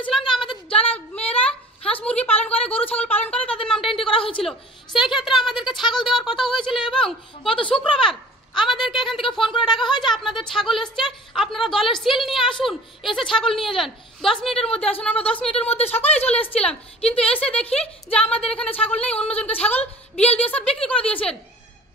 করেছিলাম যে আমাদের যারা মেয়েরা হাঁস মুরগি পালন করে, গরু ছাগল পালন করে, তাদের নামটা এন্ট্রি করা হয়েছিল। সেই ক্ষেত্রে আমাদেরকে ছাগল দেওয়ার কথা হয়েছিল এবং গত শুক্রবার আমাদেরকে এখান থেকে ফোন করে ডাকা হয় যে আপনাদের ছাগল এসছে, আপনারা দলের সিল নিয়ে আসুন, এসে ছাগল নিয়ে যান, 10 মিনিটের মধ্যে আসুন। আমরা 10 মিনিটের মধ্যে সকলেই চলে এসেছিলাম, কিন্তু এসে দেখি যে আমাদের এখানে ছাগল নেই, অন্যজনকে ছাগল বিএলডিও স্যার বিক্রি করে দিয়েছেন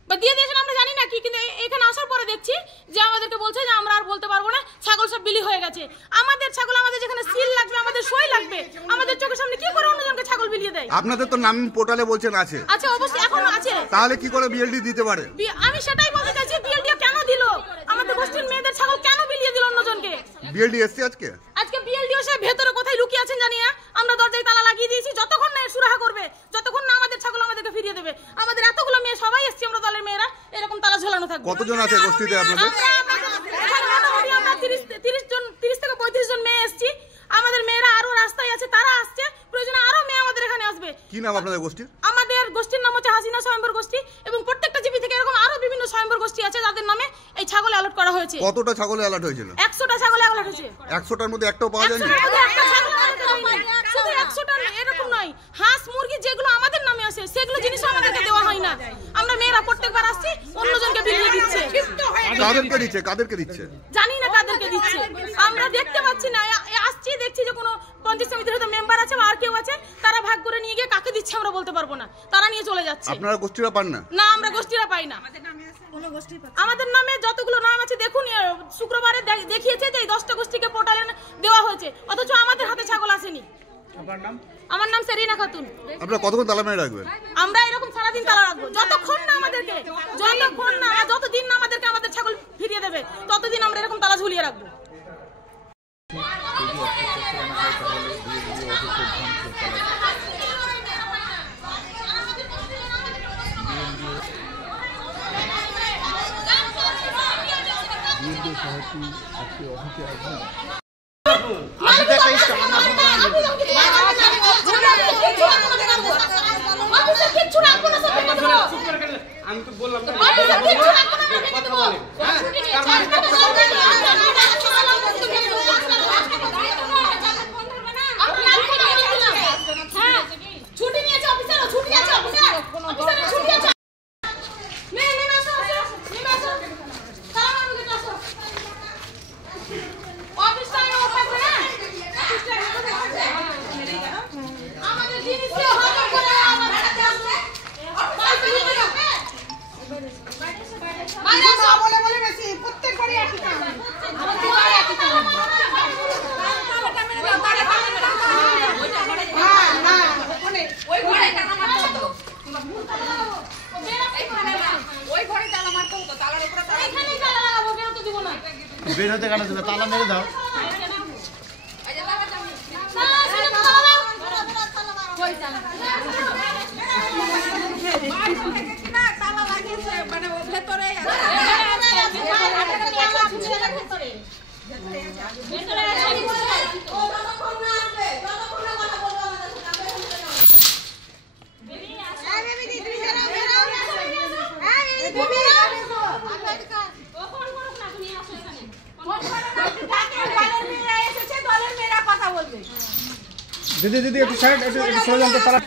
বা দিয়ে দিয়েছেন, আমরা জানি না কি। কিন্তু এখানে আসার পরে দেখছি যে আমাদেরকে বলছে যে আমরা আর বলতে পারবো না, ছাগল সব বিলি হয়ে গেছে। আমাদের ছাগল, আমাদের যেখানে সিল লাগবে, আমাদের সই লাগবে, আমাদের চোখের সামনে কি করে অন্যজনকে ছাগল বিলিয়ে দেয়? আপনাদের তো নাম পোর্টালে বলছেন আছে। আচ্ছা, অবশ্যই এখনো আছে। তাহলে কি করে বিএলডি দিতে পারে? আমি সেটাই বলতে চাইছি, বিএলডিও কেন দিল? আমাদের গোষ্ঠীর মেয়েদের ছাগল কেন বিলিয়ে দিল অন্যজনকে? বিএলডি এসছে আজকে বিএলডিও সে ভেতরে কোথায় লুকিয়ে আছেন জানি না। আমরা দরজায় তালা লাগিয়ে দিয়েছি, যতক্ষণ না সুরাহা করবে, যতক্ষণ না আমাদের ছাগল আমাদেরকে ফিরিয়ে দেবে। আমাদের এতগুলো মেয়ে সবাই এসছি, আমরা দলের মেয়েরা এরকম তালা ঝোলানো থাকবে। কতজন আছে গোষ্ঠীতে আপনাদের? আমরা 30 থেকে 35 জন মেয়ে এসছি। আমাদের মেয়েরা আরো রাস্তায় আছে, তারা আসছে, প্রয়োজনে আরো মেয়ে আমাদের এখানে আসবে। কি নাম আপনাদের গোষ্ঠীর? আমাদের গোষ্ঠীর নাম হচ্ছে হাসিনা স্বয়ম্বর গোষ্ঠী, এবং প্রত্যেকটা জিপি থেকে এরকম আরো বিভিন্ন স্বয়ম্বর গোষ্ঠী আছে যাদের নামে এই ছাগল অ্যালট করা হয়েছে। কতটা ছাগল অ্যালট হয়েছিল? 100টা ছাগল অ্যালট হয়েছে। 100টার মধ্যে একটাও পাওয়া যায়নি? শুধু 100টা এরকম নয়, হাঁস মুরগি যেগুলো আমাদের নামে আছে সেগুলো জিনিসও আমাদেরকে দেওয়া হয় না। আমরা মেয়েরা প্রত্যেকবার আসছি, অন্যজনকে বিলিয়ে দিচ্ছে। কাদেরকে দিচ্ছে জানি না, কাদেরকে দিচ্ছে আমরা দেখতে পাচ্ছি না। আসছি, দেখছি যে কোনো পঞ্চায়েত সমিতির হয়তো মেম্বার আছে বা আর কেউ আছে, তারা ভাগ করে নিয়ে গিয়ে কাকে দিচ্ছে আমরা বলতে পারবো না, তারা নিয়ে চলে যাচ্ছে। আপনারা গোষ্ঠীরা পান না? না, আমরা গোষ্ঠীরা পাই না। আমাদের নামে যতগুলো নাম আছে দেখুন, শুক্রবারে দেখিয়েছে যে 10টা গোষ্ঠীকে পোর্টালে দেওয়া হয়েছে, অথচ আমাদের হাতে ছাগল আসেনি। আমার নাম সেরিনা খাতুন। আপনারা কতক্ষণ তালা মেরে রাখবেন? আমরা এরকম সারাদিন তালা রাখবো, যতক্ষণ না যতদিন না আমাদেরকে আমাদের ছাগল ফিরিয়ে দেবে, ততদিন আমরা এরকম তালা ঝুলিয়ে রাখবো। আমি তো বললাম ছুটি নিয়েছে অফিসার, ছুটি আছে অফিসার, অফিসারের ছুটি আছে। বের হতে কেন দেবে? তালা মেরে দাও। দিদি একটু সাইড, একটু সরে যান তো। তারা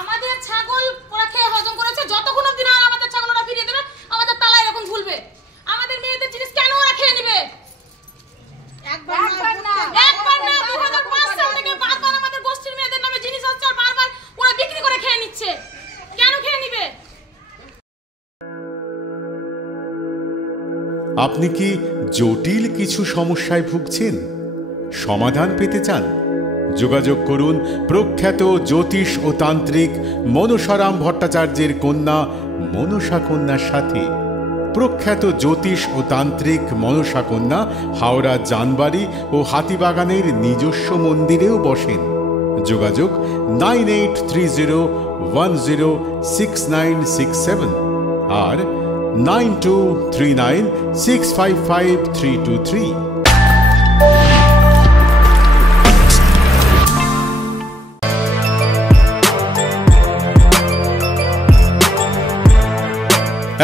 আমাদের ছাগল ওরা খেয়ে হজম করেছে, যতক্ষণ অবধি না আমাদের ছাগল ওরা ফিরিয়ে দেবে, আমাদের তালা এরকম ঝুলবে। আমাদের মেয়েদের জিনিস কেন ওরা খেয়ে নেবে? একবার না 2005 সাল থেকে বারবার আমাদের গোষ্ঠীর মেয়েদের নামে জিনিস হচ্ছে, আর বারবার ওরা বিক্রি করে খেয়ে নিচ্ছে। কেন খেয়ে নিবে? আপনি কি জটিল কিছু সমস্যায় ভুগছেন? সমাধান পেতে চান? যোগাযোগ করুন প্রখ্যাত জ্যোতিষ ও তান্ত্রিক মনসারাম ভট্টাচার্যের কন্যা মনসা কন্যার সাথে। প্রখ্যাত জ্যোতিষ ও তান্ত্রিক মনসা কন্যা হাওড়া জানবাড়ি ও হাতিবাগানের নিজস্ব মন্দিরেও বসেন। যোগাযোগ 9830106967 আর 9239655323।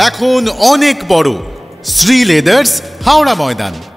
এখন অনেক বড় শ্রী লেদার্স, হাওড়া ময়দান।